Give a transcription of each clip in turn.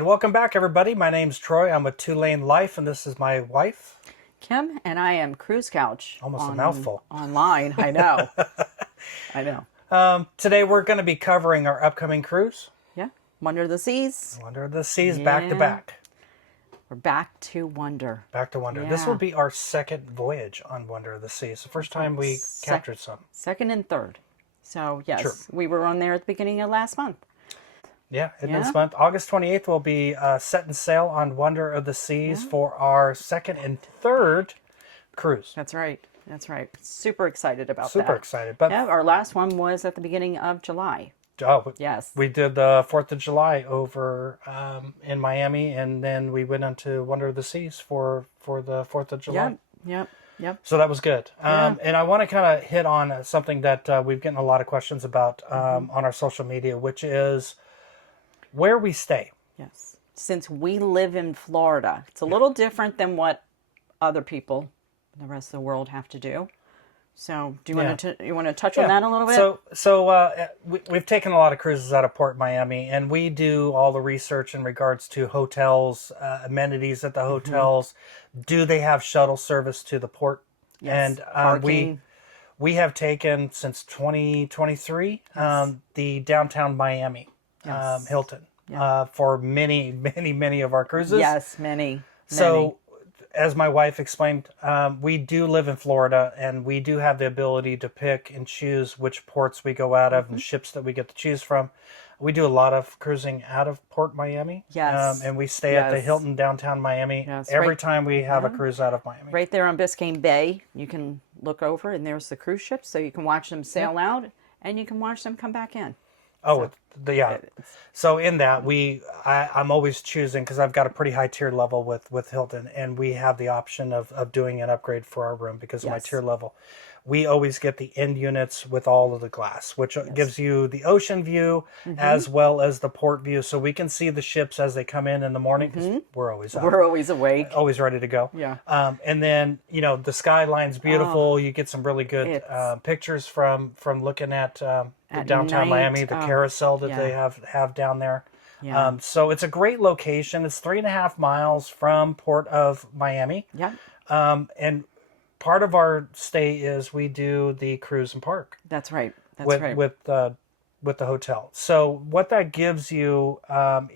right, welcome back, everybody. My name's Troy. I'm with Two Lane Life, and this is my wife. Kim, and I am Cruise Couch. Almost a mouthful. Online, I know. I know. Today we're going to be covering our upcoming cruise, Yeah. Wonder of the Seas. Wonder of the Seas, back to back. We're back to Wonder. Back to Wonder. Yeah. This will be our second voyage on Wonder of the Seas. The first time we captured some. Second and third. So, yes, True. we were on there at the beginning of last month. Yeah, this month. August 28th, we'll be setting sail on Wonder of the Seas for our second and third cruise. That's right. That's right. Super excited about that. Super excited. But yeah, our last one was at the beginning of July. Oh, yes. We did the 4th of July over in Miami, and then we went on to Wonder of the Seas for the 4th of July. Yep. So that was good. And I want to kind of hit on something that we've gotten a lot of questions about on our social media, which is where we stay. Yes. Since we live in Florida, it's a little different than what other people in the rest of the world have to do. So, do you want to touch on that a little bit? So we've taken a lot of cruises out of Port Miami, and we do all the research in regards to hotels, amenities at the hotels. Do they have shuttle service to the port? Yes. And we have taken since 2023 the downtown Miami Hilton for many of our cruises. Yes, many. So, as my wife explained, we do live in Florida, and we do have the ability to pick and choose which ports we go out of and ships that we get to choose from. We do a lot of cruising out of Port Miami. Yes. And we stay at the Hilton downtown Miami every time we have a cruise out of Miami. Right there on Biscayne Bay, you can look over, and there's the cruise ships, so you can watch them sail out, and you can watch them come back in. Oh, so in that, I'm always choosing, because I've got a pretty high tier level with Hilton, and we have the option of doing an upgrade for our room because of my tier level. We always get the end units with all of the glass, which gives you the ocean view as well as the port view, so we can see the ships as they come in the morning, because we're always up. We're always awake. Always ready to go. Yeah. And then, the skyline's beautiful. You get some really good pictures from looking at downtown Miami, the carousel that they have down there. Yeah. So it's a great location. It's 3.5 miles from Port of Miami. Yeah. And part of our stay is we do the cruise and park. That's right. With the hotel. So what that gives you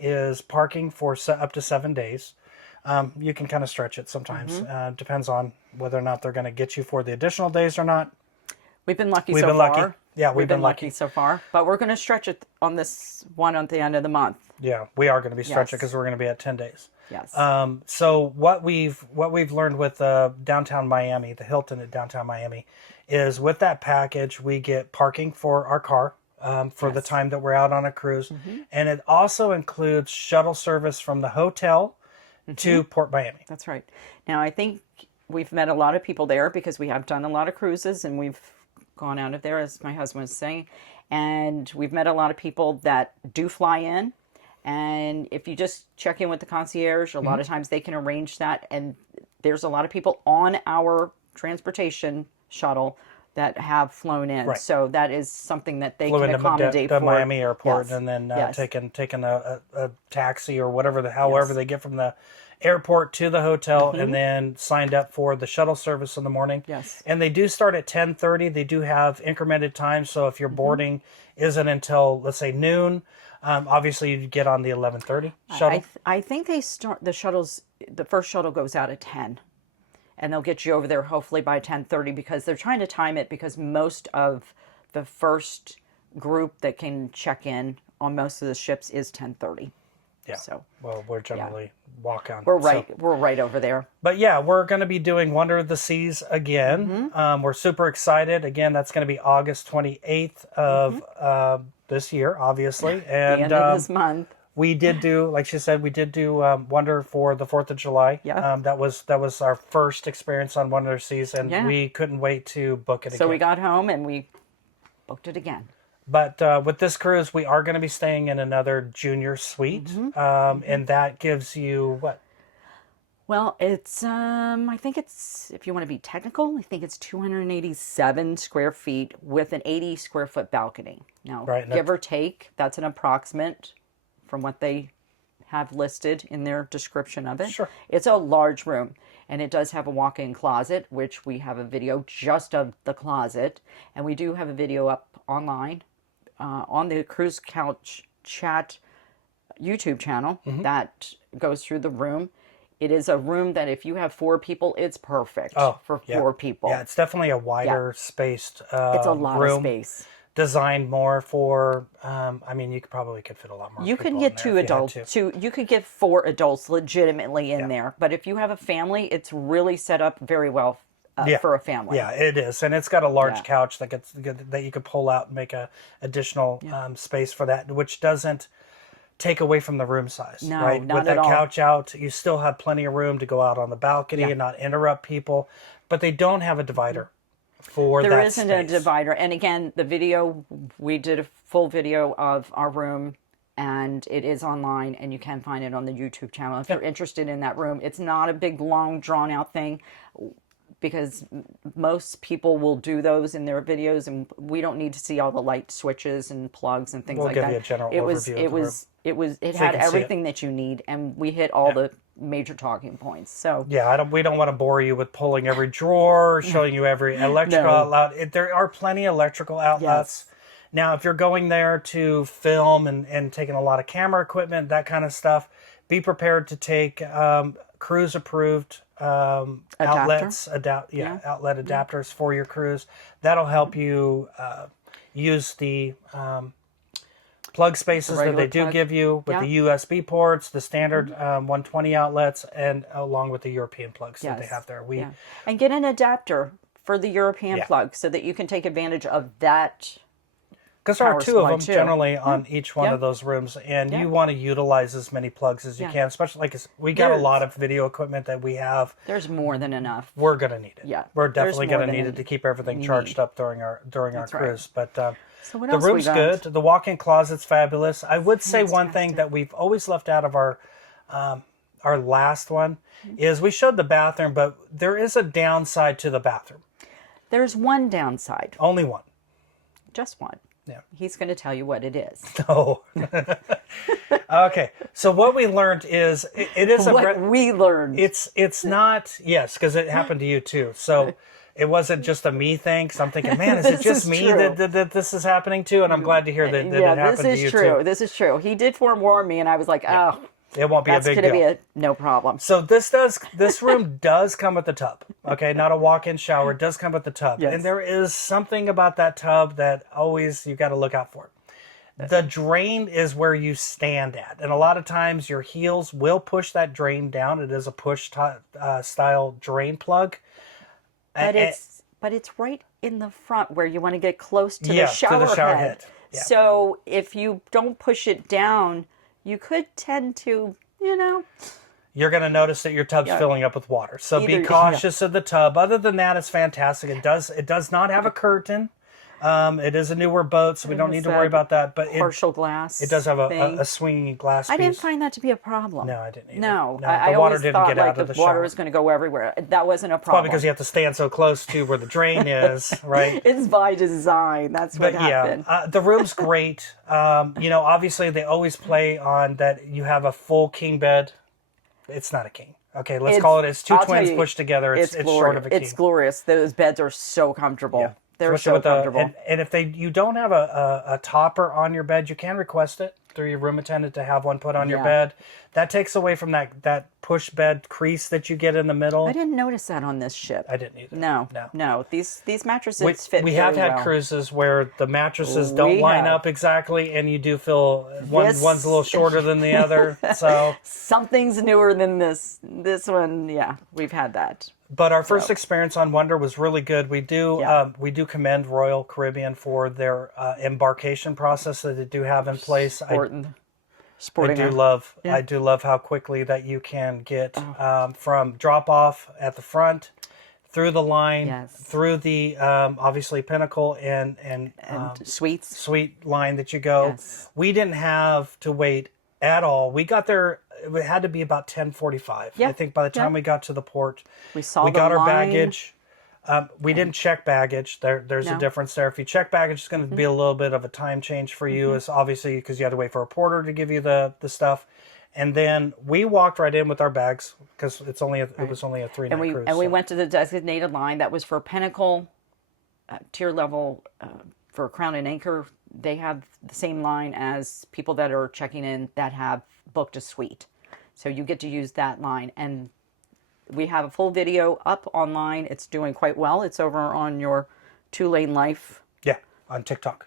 is parking for up to 7 days. You can kind of stretch it sometimes. Depends on whether or not they're going to get you for the additional days or not. We've been lucky so far. Lucky. Yeah, we've been lucky so far. But we're going to stretch it on this one at the end of the month. Yeah, we are going to be stretching because we're going to be at 10 days. Yes. So what we've learned with downtown Miami, the Hilton at downtown Miami, is with that package we get parking for our car for the time that we're out on a cruise, and it also includes shuttle service from the hotel to Port Miami. That's right. Now I think we've met a lot of people there because we have done a lot of cruises and we've gone out of there, as my husband was saying, and we've met a lot of people that do fly in. And if you just check in with the concierge, a lot of times they can arrange that. And there's a lot of people on our transportation shuttle that have flown in. Right. So that is something that they can accommodate for. Miami Airport, and then taking a taxi or however they get from the airport to the hotel, and then signed up for the shuttle service in the morning. Yes. And they do start at 10:30. They do have incremented times. So if your boarding isn't until, let's say, noon, obviously you get on the 11:30 shuttle. I think they start the shuttles. The first shuttle goes out at 10, and they'll get you over there hopefully by 10:30 because they're trying to time it because most of the first group that can check in on most of the ships is 10:30. Yeah. So we're generally walk on. We're right over there. But yeah, we're going to be doing Wonder of the Seas again. We're super excited. Again, that's going to be August 28th of this year, obviously, and the end of this month. We did do, like she said, Wonder for the 4th of July. Yeah. That was our first experience on Wonder of the Seas, and we couldn't wait to book it again. So we got home and we booked it again. But with this cruise, we are going to be staying in another junior suite, and that gives you what? Well, it's, I think it's, if you want to be technical, I think it's 287 square feet with an 80 square foot balcony. Now, give or take, that's an approximate from what they have listed in their description of it. Sure. It's a large room, and it does have a walk-in closet, which we have a video just of the closet, and we do have a video up online on the Cruise Couch Chat YouTube channel that goes through the room. It is a room that if you have 4 people, it's perfect for 4 people. Yeah, it's definitely a wider spaced It's a lot room. of space. Designed more for, I mean, you could fit a lot more. You people can in get there 2 if you had adults. to. You could get 4 adults legitimately in there. But if you have a family, it's really set up very well for a family. Yeah, it is, and it's got a large couch that you could pull out and make a additional space for that, which doesn't take away from the room size. No, right? not With at that all. couch out, you still have plenty of room to go out on the balcony and not interrupt people. But they don't have a divider for that There isn't a space. divider. And again, the video, we did a full video of our room, and it is online, and you can find it on the YouTube channel if you're interested in that room. It's not a big, long, drawn-out thing, because most people will do those in their videos, and we don't need to see all the light switches and plugs and things like that. We'll give you a general overview of the room. It you had can see everything that you need, and we hit all the major talking points. So Yeah, we don't want to bore you with pulling every drawer, showing you every electrical outlet. There are plenty of electrical outlets. Now, if you're going there to film and taking a lot of camera equipment, that kind of stuff, be prepared to take cruise approved outlets, outlet adapters for your cruise. That'll help you use the plug spaces that they do give you with the USB ports, the standard 120 outlets, and along with the European plugs that they have there. And get an adapter for the European plug so that you can take advantage of that. Because there are 2 of them too. generally on each one of those rooms, and you want to utilize as many plugs as you can, especially like we got a lot of video equipment that we have. There's more than enough. We're going to need it. Yeah. We're definitely going to need it to keep everything charged up during our cruise. But So what the else room's we good. got? The walk-in closet's fabulous. I would say one thing that we've always left out of our last one is we showed the bathroom, but there is a downside to the bathroom. There's one downside. Only one. Just one. Yeah. He's going to tell you what it is. Oh. Okay. So what we learned is it is we learned. It's not, yes, because it happened to you too. So it wasn't just a me thing. Because I'm thinking, man, is it just me that this is happening to? And I'm glad to hear that it happened to you too. This is true. He did forewarn me, and I was like, oh, it won't be a big deal. That's going to be no problem. So this room does come with the tub. Okay, not a walk-in shower. It does come with the tub. Yes. And there is something about that tub that always you got to look out for. The drain is where you stand at. And a lot of times your heels will push that drain down. It is a push style drain plug. But it's right in the front where you want to get close to the shower, to the shower head. Yeah. So if you don't push it down, you could tend to, you're going to notice that your tub's filling up with water. So be cautious of the tub. Other than that, it's fantastic. It does not have a curtain. It is a newer boat, so we don't need to worry about that. But partial glass. It does have a swinging glass piece. I didn't find that to be a problem. No, I didn't either. No, the I water always didn't thought get like out of the the water shower. was going to go everywhere. That wasn't a problem. Probably because you have to stand so close to where the drain is, right? It's by design. That's what happened. The room's great. Obviously they always play on that you have a full king bed. It's not a king. Okay, let's call it. It's 2 twins pushed together. It's short of a king. It's glorious. Those beds are so comfortable. Yeah. They're so comfortable. And if you don't have a topper on your bed, you can request it through your room attendant to have one put on your bed. That takes away from that push bed crease that you get in the middle. I didn't notice that on this ship. I didn't either. No. These mattresses fit We very have had well. cruises where the mattresses don't line up exactly, and you do feel one's a little shorter than the other. So something's newer than this. This one, we've had that. But our first experience on Wonder was really good. We do commend Royal Caribbean for their embarkation process that they do have in place. I do love how quickly that you can get from drop off at the front, through the line, through the obviously Pinnacle and suite line that you go. Yes. We didn't have to wait at all. We got there. It had to be about 10:45. I think by the time we got to the port, we got our baggage. We didn't check baggage. There's a difference there. If you check baggage, it's going to be a little bit of a time change for you. Is obviously because you had to wait for a porter to give you the stuff, And then we walked right in with our bags because it was only a 3-night cruise. And we went to the designated line that was for Pinnacle tier level for Crown and Anchor. They have the same line as people that are checking in that have booked a suite. So you get to use that line. And we have a full video up online. It's doing quite well. It's over on your 2-Lane Life. Yeah, on TikTok.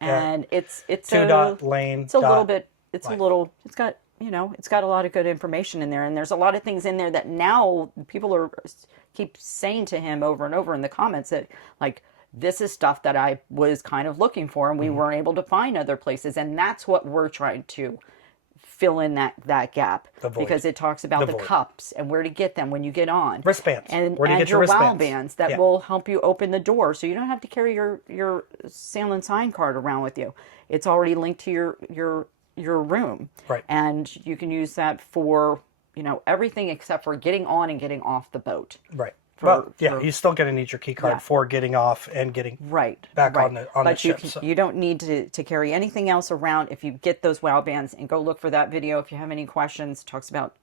And it's Lane. It's a little bit. It's life. A little. It's got it's got a lot of good information in there, and there's a lot of things in there that now people keep saying to him over and over in the comments that like this is stuff that I was kind of looking for, and we weren't able to find other places, and that's what we're trying to fill in that gap because it talks about the cups and where to get them when you get on wristbands and where to get your WOW wristbands bands that will help you open the door, so you don't have to carry your sail and sign card around with you. It's already linked to your room, right? And you can use that for everything except for getting on and getting off the boat, right? You still going to need your key card for getting off and getting back on the ship. But you don't need to carry anything else around if you get those WOW bands. And go look for that video if you have any questions. It talks about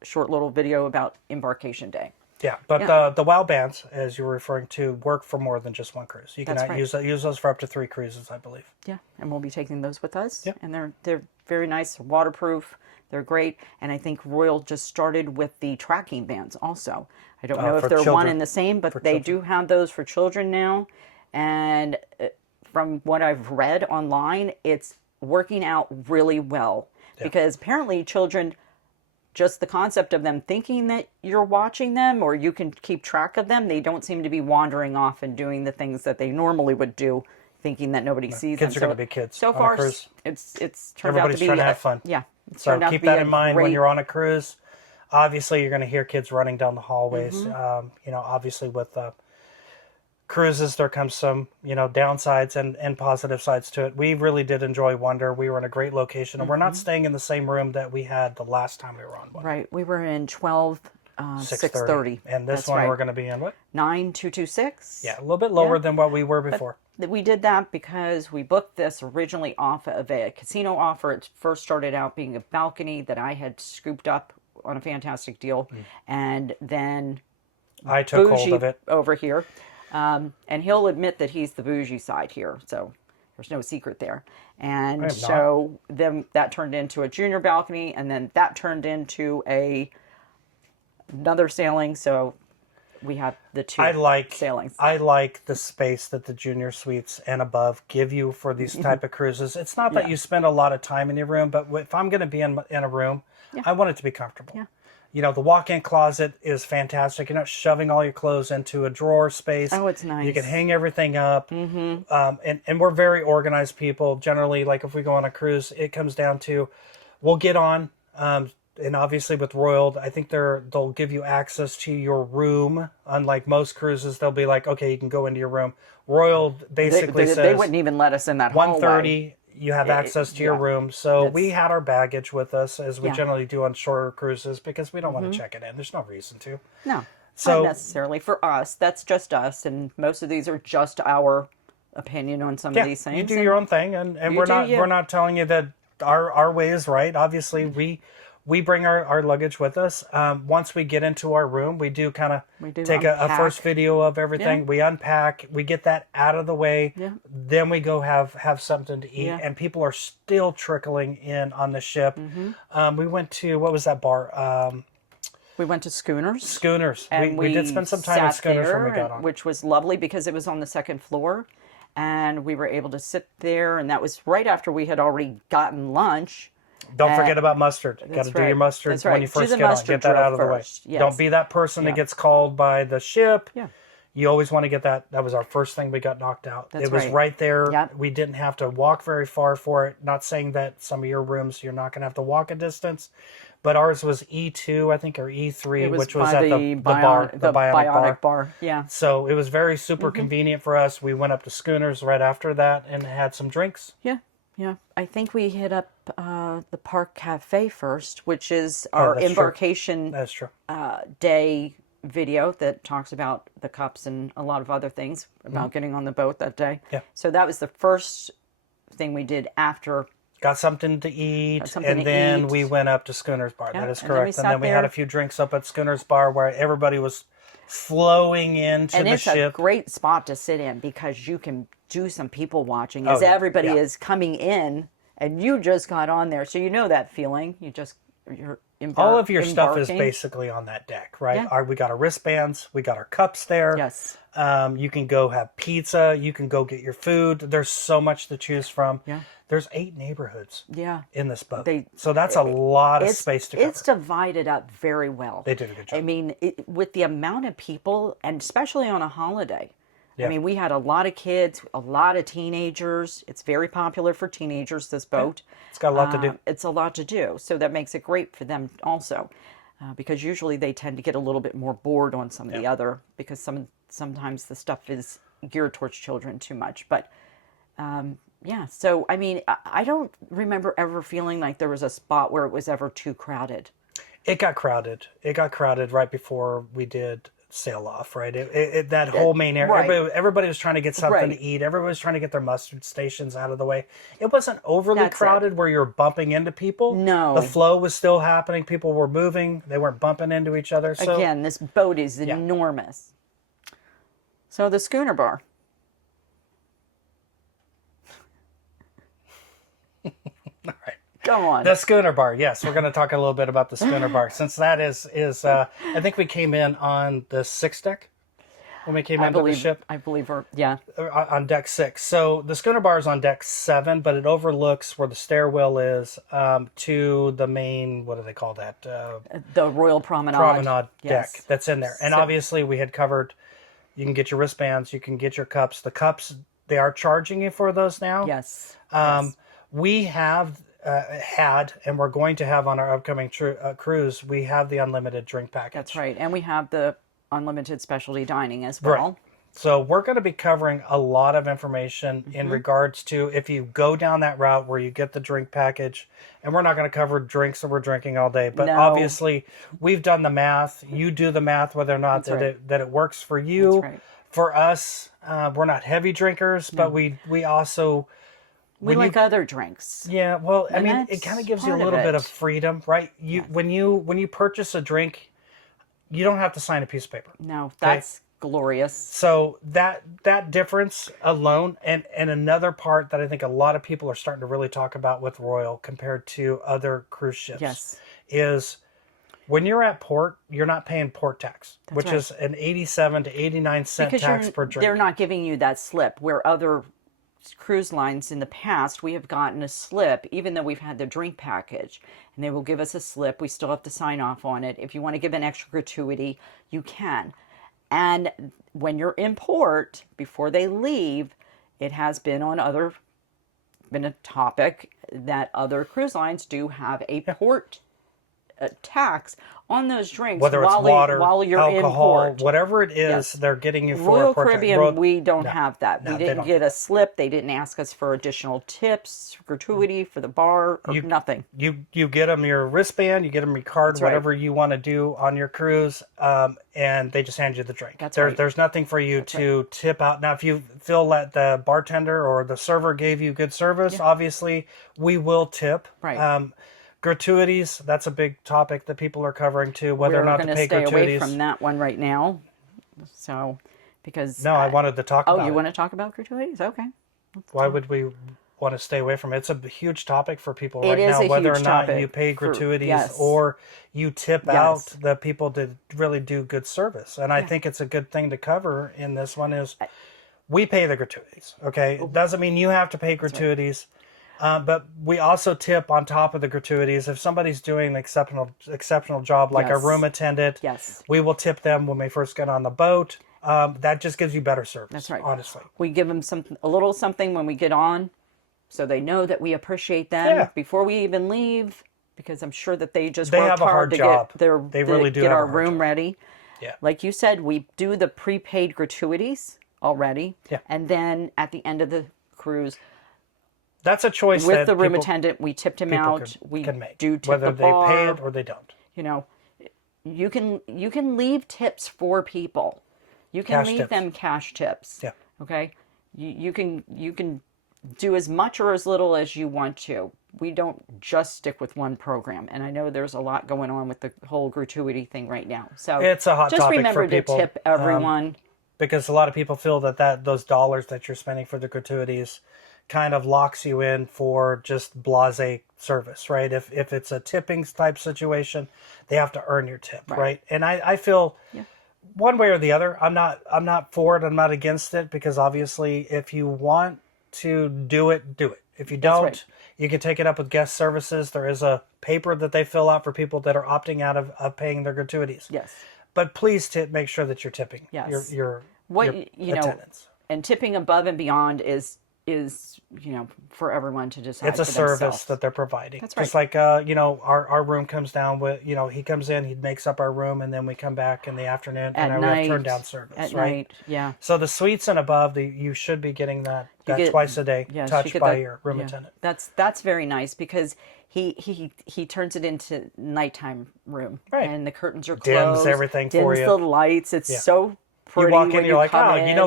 a short little video about embarkation day. Yeah, but the WOW bands, as you were referring to, work for more than just one cruise. You can use those for up to 3 cruises, I believe. Yeah, and we'll be taking those with us. Yeah. And they're very nice, waterproof. They're great. And I think Royal just started with the tracking bands also. I don't know if they're one and the same, but they do have those for children now. And from what I've read online, it's working out really well. Yeah. Because apparently children, just the concept of them thinking that you're watching them or you can keep track of them, they don't seem to be wandering off and doing the things that they normally would do, thinking that nobody sees them. Kids are going to be kids. So far, it's turned out to be... Everybody's trying to have fun. Yeah. So keep that in mind when you're on a cruise. Obviously, you're going to hear kids running down the hallways. Obviously with cruises, there comes some, downsides and positive sides to it. We really did enjoy Wonder. We were in a great location, and we're not staying in the same room that we had the last time we were on Wonder. Right. We were in 630. And this one we're going to be in what? 9226. Yeah, a little bit lower than what we were before. But we did that because we booked this originally off of a casino offer. It first started out being a balcony that I had scooped up on a fantastic deal. And then I took hold of it over here. And he'll admit that he's the bougie side here. So there's no secret there. And so then that turned into a junior balcony. And then that turned into another sailing. So we have the two sailings. I like the space that the junior suites and above give you for these type of cruises. It's not that you spend a lot of time in your room, but if I'm going to be in a room, I want it to be comfortable. Yeah. The walk-in closet is fantastic. You're not shoving all your clothes into a drawer space. Oh, it's nice. You can hang everything up. And we're very organized people. Generally, like if we go on a cruise, it comes down to we'll get on. And obviously with Royal, I think they'll give you access to your room. Unlike most cruises, they'll be like, okay, you can go into your room. Royal basically says... They wouldn't even let us in that hallway. 1:30, you have access to your room. So we had our baggage with us, as we generally do on shorter cruises, because we don't want to check it in. There's no reason to. No, not necessarily. For us, that's just us. And most of these are just our opinion on some of these things. You do your own thing. And we're not telling you that our way is right. Obviously, we bring our luggage with us. Once we get into our room, we do kind of take a first video of everything. We unpack. We get that out of the way. Then we go have something to eat. And people are still trickling in on the ship. We went to, what was that bar? We went to Schooners. Schooners. And we did spend some time at Schooners when we got on. Which was lovely because it was on the second floor. And we were able to sit there. And that was right after we had already gotten lunch. Don't forget about mustard. Got to do your mustard when you first get on. Get that out of the way. Yes. Don't be that person that gets called by the ship. You always want to get that. That was our first thing we got knocked out. It was right there. We didn't have to walk very far for it. Not saying that some of your rooms you're not going to have to walk a distance, but ours was E2, I think, or E3, which was at the bar, the Bionic bar. Yeah. So it was very super convenient for us. We went up to Schooners right after that and had some drinks. Yeah. I think we hit up the Park Cafe first, which is our embarkation day video that talks about the cups and a lot of other things about getting on the boat that day. So that was the first thing we did after got something to eat, something and to then eat. we went up to Schooner's Bar. Yeah, That is and then we correct. And sat then we had there. a few drinks up at Schooner's Bar where everybody was flowing into And the it's a ship. great spot to sit in because you can do some people watching Oh, as yeah, everybody yeah. is coming in and you just got on there. So you know that feeling. You're All of your stuff is embarking. basically on that deck, right? Yeah. We got our wristbands, we got our cups there. Yes. You can go have pizza. You can go get your food. There's so much to choose from. Yeah. There's 8 neighborhoods Yeah. in this boat. They- So that's a lot of space to cover. It's divided up very well. They did a good job. I mean, with the amount of people, and especially on a holiday. Yeah. I mean, we had a lot of kids, a lot of teenagers. It's very popular for teenagers, this boat. It's got a lot to do. It's a lot to do. So that makes it great for them also. Because usually they tend to get a little bit more bored on some of the other, because sometimes the stuff is geared towards children too much. But yeah, so I mean, I don't remember ever feeling like there was a spot where it was ever too crowded. It got crowded. It got crowded right before we did sail off, right? That whole main area, right. everybody was trying to get something Right. to eat. Everybody was trying to get their mustard stations out of the way. It wasn't overly That's it. crowded where you're bumping into people. No. The flow was still happening. People were moving. They weren't bumping into each other. So Again, this boat is enormous. So the schooner bar. all right. Go on. The schooner bar, yes, we're going to talk a little bit about the schooner bar, since that is I think we came in on the 6th deck when we came into the ship. I believe we're, yeah. On deck 6. So the schooner bar is on deck 7, but it overlooks where the stairwell is to the main, what do they call that? The Royal Promenade. Promenade Yes. deck that's in there. And So- obviously we had covered, you can get your wristbands, you can get your cups. The cups, they are charging you for those now. Yes. Yes. We have had, and we're going to have on our upcoming cruise, we have the unlimited drink package. That's right. And we have the unlimited specialty dining as well. Right. So we're going to be covering a lot of information in regards to if you go down that route where you get the drink package, and we're not going to cover drinks that we're drinking all day, but No. obviously we've done the math. You do the math whether or not that it works for you. That's right. For us, we're not heavy drinkers, but we also... We like other drinks. Yeah, well, I And mean, it that's kind of gives you a part of little bit it. of freedom, right? When you purchase a drink, you don't have to sign a piece of paper. No, that's glorious. So that difference alone, and another part that I think a lot of people are starting to really talk about with Royal compared to other cruise ships, Yes. is when you're at port, you're not paying port tax, which right. is an 87 to 89 cent Because tax per drink. they're not giving you that slip, where other cruise lines in the past, we have gotten a slip, even though we've had the drink package, and they will give us a slip. We still have to sign off on it. If you want to give an extra gratuity, you can. And when you're in port, before they leave, it has been been a topic that other cruise lines do have a port tax on those drinks, Whether it's water, while you're alcohol, in port. whatever it is, Yes. they're getting you for Royal a port tax. Caribbean, we don't have that. no, We they didn't don't. get a slip. They didn't ask us for additional tips, gratuity for the bar, or nothing. You get them your wristband, you get them your card, That's right. whatever you want to do on your cruise, and they just hand you the drink. That's right. There's nothing for you to tip out. Now, if you feel that the bartender or the server gave you good service, obviously we will tip. Right. Gratuities, that's a big topic that people are covering too, whether We're or not to going to pay stay gratuities. away from that one right now. So, because No, I wanted to talk about you it. want to talk about gratuities? Okay. Why would we want to stay away from it? It's a huge topic for people It right is now, a whether or huge not topic you pay for- gratuities yes. or you tip Yes. out the people that really do good service. And I think it's a good thing to cover in this one is we pay the gratuities. Okay. It doesn't mean you have to pay gratuities. But we also tip on top of the gratuities. If somebody's doing an exceptional job, like a Yes. room attendant, Yes. we will tip them when they first get on the boat. That just gives you better service. That's right. Honestly. We give them a little something when we get on, so they know that we appreciate them Yeah. before we even leave. Because I'm sure that they They worked have a hard to job. get their They really do get have our a hard room job. ready. Yeah. Like you said, we do the prepaid gratuities already. Yeah. And then at the end of the cruise, That's a choice with that the room people- attendant, we tipped him people out. We can make, do tip whether the they bar. pay it or they don't. You know, you can leave tips for people. You can Cash leave tips. them cash tips. Yeah. Okay. You can do as much or as little as you want to, we don't just stick with one program. And I know there's a lot going on with the whole gratuity thing right now. So it's a hot just topic remember for people. to tip everyone. Because a lot of people feel that those dollars that you're spending for the gratuities kind of locks you in for just blasé service, right? If it's a tipping type situation, they have to earn your tip, right? And I feel one way or the other, I'm not for it, I'm not against it, because obviously if you want to do it, do it. If you don't, you can take it up with guest services. There is a paper that they fill out for people that are opting out of paying their gratuities. Yes. But please make sure that you're tipping your attendance. And tipping above and beyond is for everyone to decide. It's a for service themselves. that they're providing. That's right. Just like our room comes down with, he comes in, he makes up our room, and then we come back in the afternoon and we have turn down service. At right? night, yeah. So the suites and above, you should be getting that twice a day touch by your room attendant. That's very nice, because he turns it into nighttime room, and the curtains are closed, dims everything for you, dims the lights. It's so pretty. You walk in, you're like,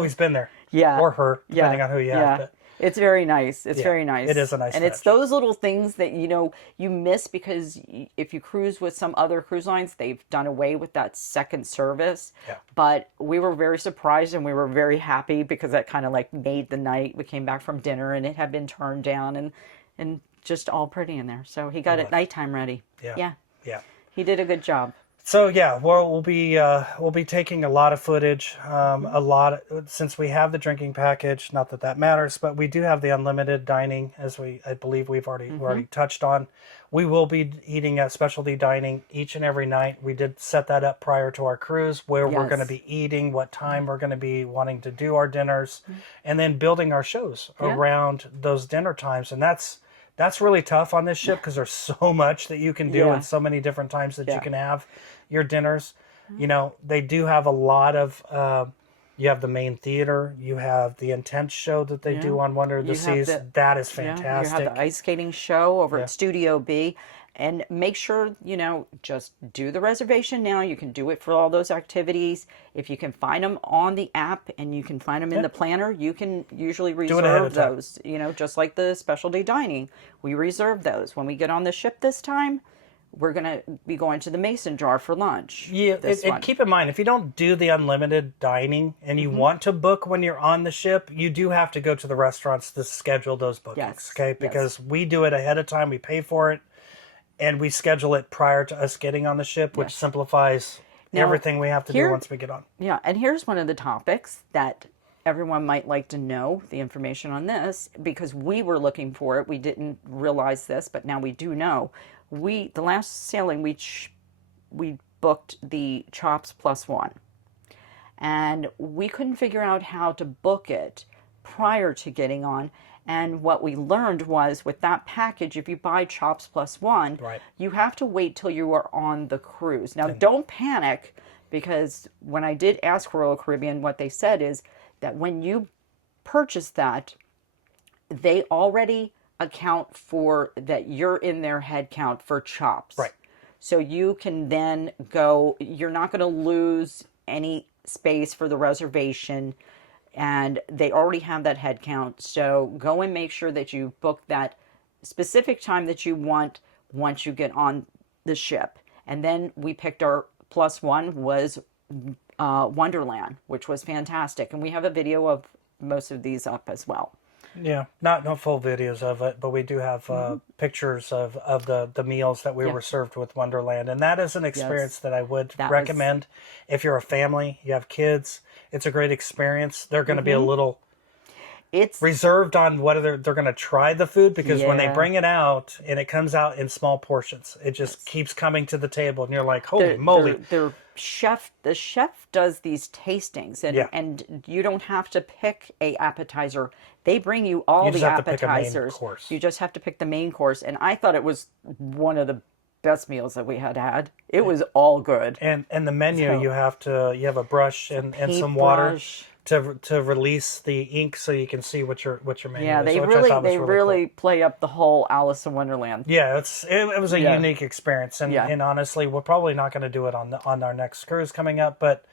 he's been there, yeah, or her, depending on who you have. But it's very nice. It's very nice. It is a nice and touch. It's those little things that you miss, because if you cruise with some other cruise lines, they've done away with that second service. Yeah. But we were very surprised, and we were very happy, because that kind of like made the night. We came back from dinner and it had been turned down and just all pretty in there. So he got it nighttime ready. Yeah. He did a good job. So we'll be taking a lot of footage, since we have the drinking package. Not that matters, but we do have the unlimited dining, as I believe we've already touched on. We will be eating at specialty dining each and every night. We did set that up prior to our cruise, where we're going to be eating, what time we're going to be wanting to do our dinners, and then building our shows around those dinner times. And that's really tough on this ship, because there's so much that you can do and so many different times that you can have your dinners. They do have a lot of, you have the main theater, you have the intense show that they do on Wonder of the Seas. That is fantastic. You have the ice skating show over at Studio B. And make sure, just do the reservation now. You can do it for all those activities. If you can find them on the app and you can find them in the planner, you can usually reserve those. Just like the specialty dining. We reserve those. When we get on the ship this time, we're going to be going to the Mason Jar for lunch. Yeah, and keep in mind, if you don't do the unlimited dining and you want to book when you're on the ship, you do have to go to the restaurants to schedule those bookings, okay? Because we do it ahead of time, we pay for it, and we schedule it prior to us getting on the ship, which simplifies everything we have to do once we get on. Yeah, and here's one of the topics that everyone might like to know, the information on this, because we were looking for it. We didn't realize this, but now we do know. The last sailing, we booked the Chops +1. And we couldn't figure out how to book it prior to getting on. And what we learned was, with that package, if you buy Chops +1, you have to wait till you are on the cruise. Now, don't panic, because when I did ask Royal Caribbean, what they said is that when you purchase that, they already account for that you're in their head count for Chops. Right. So you can then go, you're not going to lose any space for the reservation, and they already have that head count. So go and make sure that you book that specific time that you want once you get on the ship. And then we picked our +1 was Wonderland, which was fantastic. And we have a video of most of these up as well. Yeah, not full videos of it, but we do have pictures of the meals that we were served with Wonderland. And that is an experience that I would recommend. If you're a family, you have kids, it's a great experience. They're going to be a little reserved on whether they're going to try the food, because when they bring it out and it comes out in small portions, it just keeps coming to the table, and you're like, holy moly. The chef does these tastings, and you don't have to pick a appetizer. They bring you all the appetizers. You just have to pick the main course. And I thought it was one of the best meals that we had. It was all good. And the menu, you have a brush and some water to release the ink, so you can see what your menu is. Yeah, they really play up the whole Alice in Wonderland. Yeah, it was a unique experience, and honestly, we're probably not going to do it on our next cruise coming up, but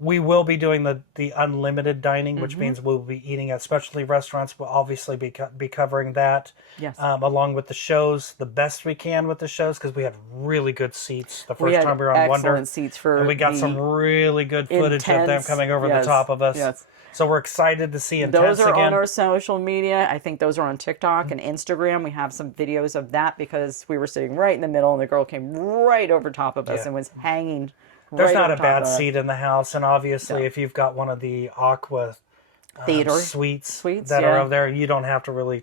We will be doing the unlimited dining, which means we'll be eating at specialty restaurants. We'll obviously be covering that, Yes. Along with the shows, the best we can with the shows, because we had really good seats the We first had time we were on Wonder. excellent seats for And we got some really good footage of them intense- coming over the yes, top of us. yes. So we're excited to see Those Intense are again. on our social media. I think those are on TikTok and Instagram. We have some videos of that because we were sitting right in the middle and the girl came right over top of us Yeah. and was hanging There's right not over a top bad of us. seat in the house, and obviously, No. if you've got one of the Aqua Theater suites that yeah. are over there, you don't have to really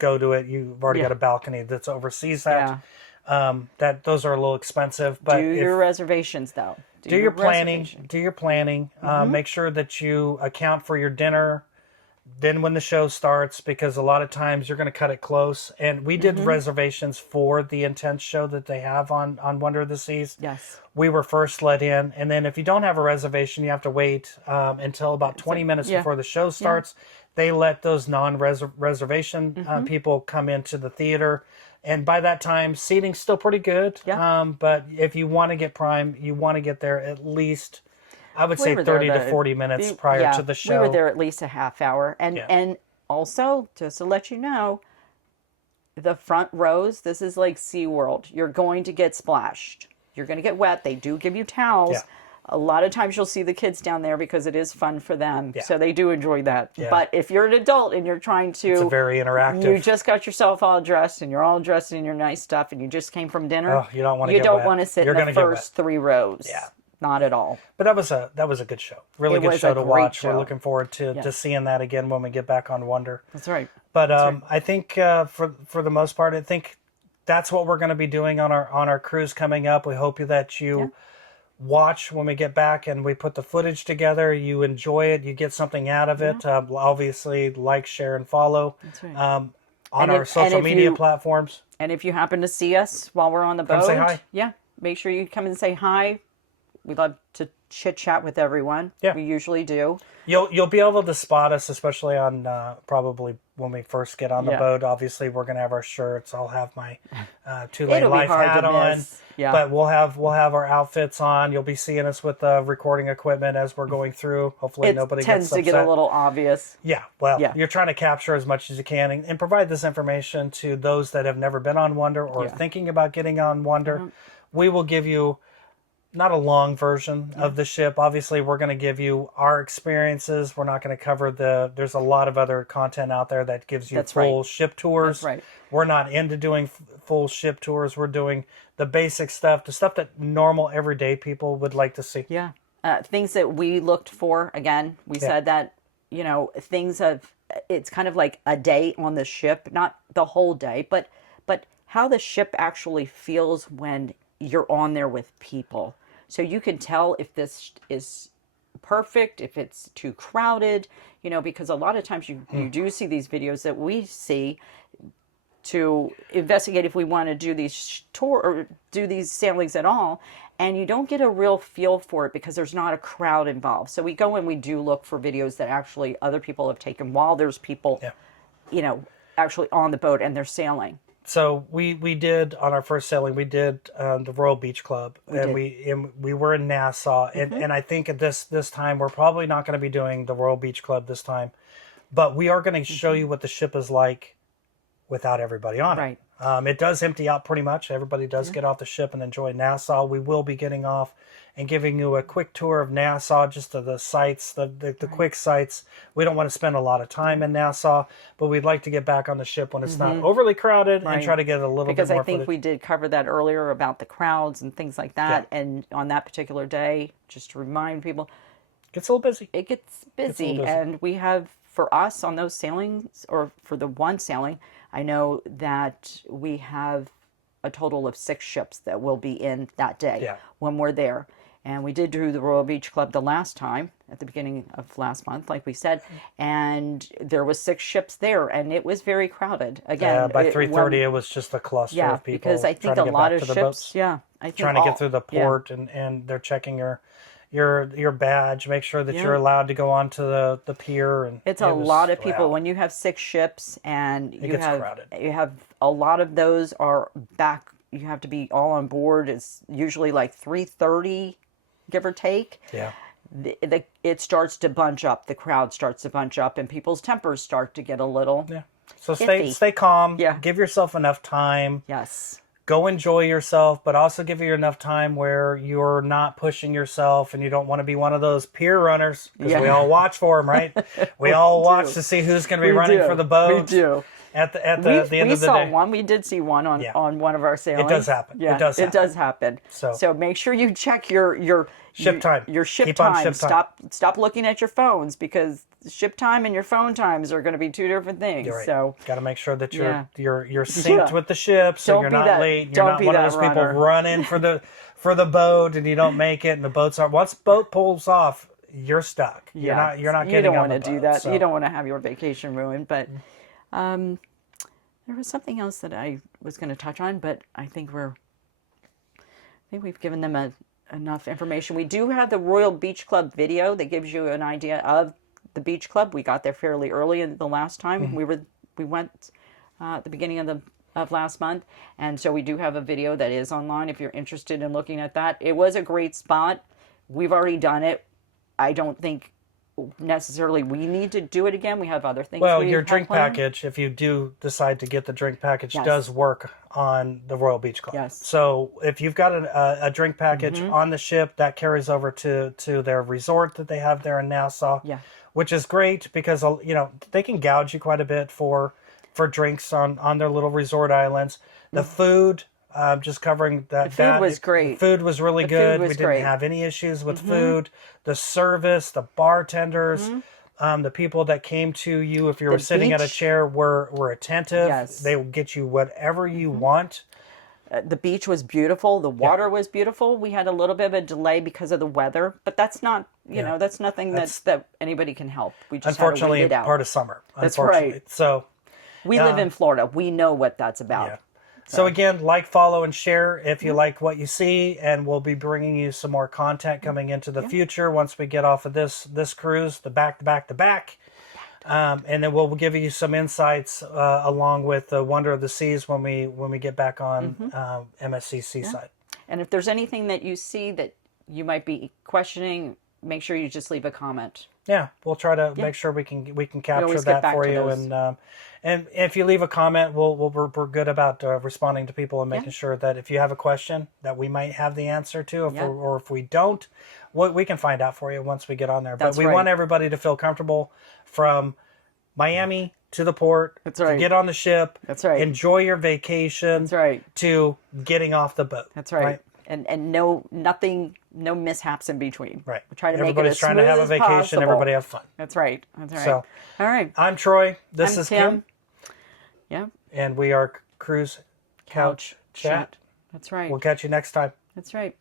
go to it. You've already Yeah. got a balcony that's oversees that. Yeah. That those are a little expensive, but Do your reservations though. do your planning. reservation. Do your planning. Make sure that you account for your dinner. Then when the show starts, because a lot of times you're going to cut it close. And we did reservations for the Intense show that they have on Wonder of the Seas. Yes. We were first let in, and then if you don't have a reservation, you have to wait until about 20 minutes yeah. before the show starts. They let those non-reservation people come into the theater, and by that time, seating's still pretty good. Yeah. But if you want to get prime, you want to get there at least, I would say, were there 30 to 40 minutes prior to the show. We were there at least a half hour. And Yeah. and also, just to let you know, the front rows, this is like SeaWorld. You're going to get splashed. You're going to get wet. They do give you towels. Yeah. A lot of times you'll see the kids down there because it is fun for them. Yeah. So they do enjoy that. Yeah. But if you're an adult and you're trying to... It's a very interactive. You just got yourself all dressed and you're all dressed in your nice stuff and you just came from dinner. Oh, you don't want to You get don't wet. want to sit You're in gonna the get first 3 rows. Yeah. Not at all. But that was a good show. Really It good was show a to great watch. show. We're looking forward to seeing that again when we get back on Wonder. That's right. But I think for the most part, I think that's what we're going to be doing on our cruise coming up. We hope that you watch when we get back and we put the footage together. You enjoy it. You get something out of it. Obviously, like, share, and follow That's right. on And our if- social and if media you- platforms. And if you happen to see us while we're on the boat, say hi. yeah, make sure you come and say hi. We love to chit chat with everyone. Yeah. We usually do. You'll be able to spot us, especially on probably when we first get on the Yeah. boat. Obviously, we're gonna have our shirts. I'll have my Two Lane It'll be Life hard hat to on. miss. Yeah. But we'll have our outfits on. You'll be seeing us with the recording equipment as we're going through. Hopefully, It nobody tends gets to upset. get a little obvious. Yeah, well, Yeah. you're trying to capture as much as you can and provide this information to those that have never been on Wonder or Yeah. thinking about getting on Wonder. We will give you not a long version of the ship. Obviously, we're going to give you our experiences. We're not going to cover there's a lot of other content out there that gives you That's full right. ship tours. That's right. We're not into doing full ship tours. We're doing the basic stuff, the stuff that normal everyday people would like to see. Yeah. Things that we looked for, again, we said that, things of, it's kind of like a day on the ship, not the whole day, but how the ship actually feels when you're on there with people. So you can tell if this is perfect, if it's too crowded, because a lot of times you do see these videos that we see to investigate if we want to do these tour or do these sailings at all, and you don't get a real feel for it because there's not a crowd involved. So we go and we do look for videos that actually other people have taken while there's people, actually on the boat and they're sailing. So we did on our first sailing, we did the Royal Beach Club, and we were in Nassau, and I think at this time we're probably not going to be doing the Royal Beach Club this time, but we are going to show you what the ship is like without everybody on Right. it. It does empty out pretty much. Everybody does get off the ship and enjoy Nassau. We will be getting off and giving you a quick tour of Nassau, just to the sites, the quick sites. We don't want to spend a lot of time in Nassau, but we'd like to get back on the ship when it's not overly crowded and try to get a little Because bit more I think footage. we did cover that earlier about the crowds and things like that. And on that particular day, just to remind people, Gets a little busy. it gets busy. busy. And we have, for us on those sailings, or for the one sailing, I know that we have a total of 6 ships that will be in that day when we're there. And we did do the Royal Beach Club the last time, at the beginning of last month, like we said, and there was 6 ships there, and it was very crowded. Again, By 3:30, it was just a cluster of people. because I think trying to a get lot back of to the ships, boats, I think trying to get through the port, and they're checking your badge, make sure that you're allowed to go onto the pier. And it's it a was- lot of people. wow. When you have 6 ships and you gets have crowded. you have a lot of those are back. You have to be all on board. It's usually like 3:30, give or take. Yeah. it starts to bunch up. The crowd starts to bunch up, and people's tempers start to get a little So iffy. stay calm. Yeah. Give yourself enough time. Yes. Go enjoy yourself, but also give you enough time where you're not pushing yourself and you don't want to be one of those peer runners, because we all watch for them, right? We all watch to see who's going to be running for the boat. We do. At the end of the day. We saw one. We did see one on one of our sailings. It does happen. Yeah, it does happen. So make sure you check your ship time. Your ship Keep on time. ship time. Stop looking at your phones, because ship time and your phone times are going to be two different things. You're right. So got to make sure that you're synced with the ship, so you're not late. You're not be one of that those people runner. running for the boat and you don't make it, and the boat's on. Once the boat pulls off, you're stuck. You're not getting on the boat. You don't want to do that. So. You don't want to have your vacation ruined. But there was something else that I was going to touch on, but I think we've given them enough information. We do have the Royal Beach Club video that gives you an idea of the beach club. We got there fairly early in the last time. We went at the beginning of last month, and so we do have a video that is online if you're interested in looking at that. It was a great spot. We've already done it. I don't think necessarily we need to do it again. We have other things. Well, your drink package, if you do decide to get the drink package, does work on the Royal Beach Club. Yes. So if you've got a drink package on the ship, that carries over to their resort that they have there in Nassau. Yeah. Which is great, because they can gouge you quite a bit for drinks on their little resort islands. The food, just covering that. The food was great. The food was really good. We didn't have any issues with food. The service, the bartenders, the people that came to you if you were sitting at a chair were attentive. Yes. They will get you whatever you want. The beach was beautiful. The water was beautiful. We had a little bit of a delay because of the weather, but that's not, that's nothing that anybody can help. We just unfortunately had to wait it out. Part of summer. That's right. So we live in Florida. We know what that's about. Yeah. So again, like, follow, and share if you like what you see, and we'll be bringing you some more content coming into the future once we get off of this cruise, the back, and then we'll give you some insights along with the Wonder of the Seas when we get back on MSC Seaside. And if there's anything that you see that you might be questioning, make sure you just leave a comment. Yeah, we'll try to make sure we can capture that for you, and if you leave a comment, we're good about responding to people and making sure that if you have a question that we might have the answer to, or if we don't, we can find out for you once we get on there. But we want everybody to feel comfortable from Miami to the port, to get on the ship, enjoy your vacation, to getting off the boat. That's right. And no mishaps in between. Right. We try to Everybody's make it as trying to have a vacation. Possible. Everybody have fun. That's right. So, all right. I'm Troy. This I'm is Kim. Yeah. And we are Cruise Couch Chat. That's right. We'll catch you next time. That's right.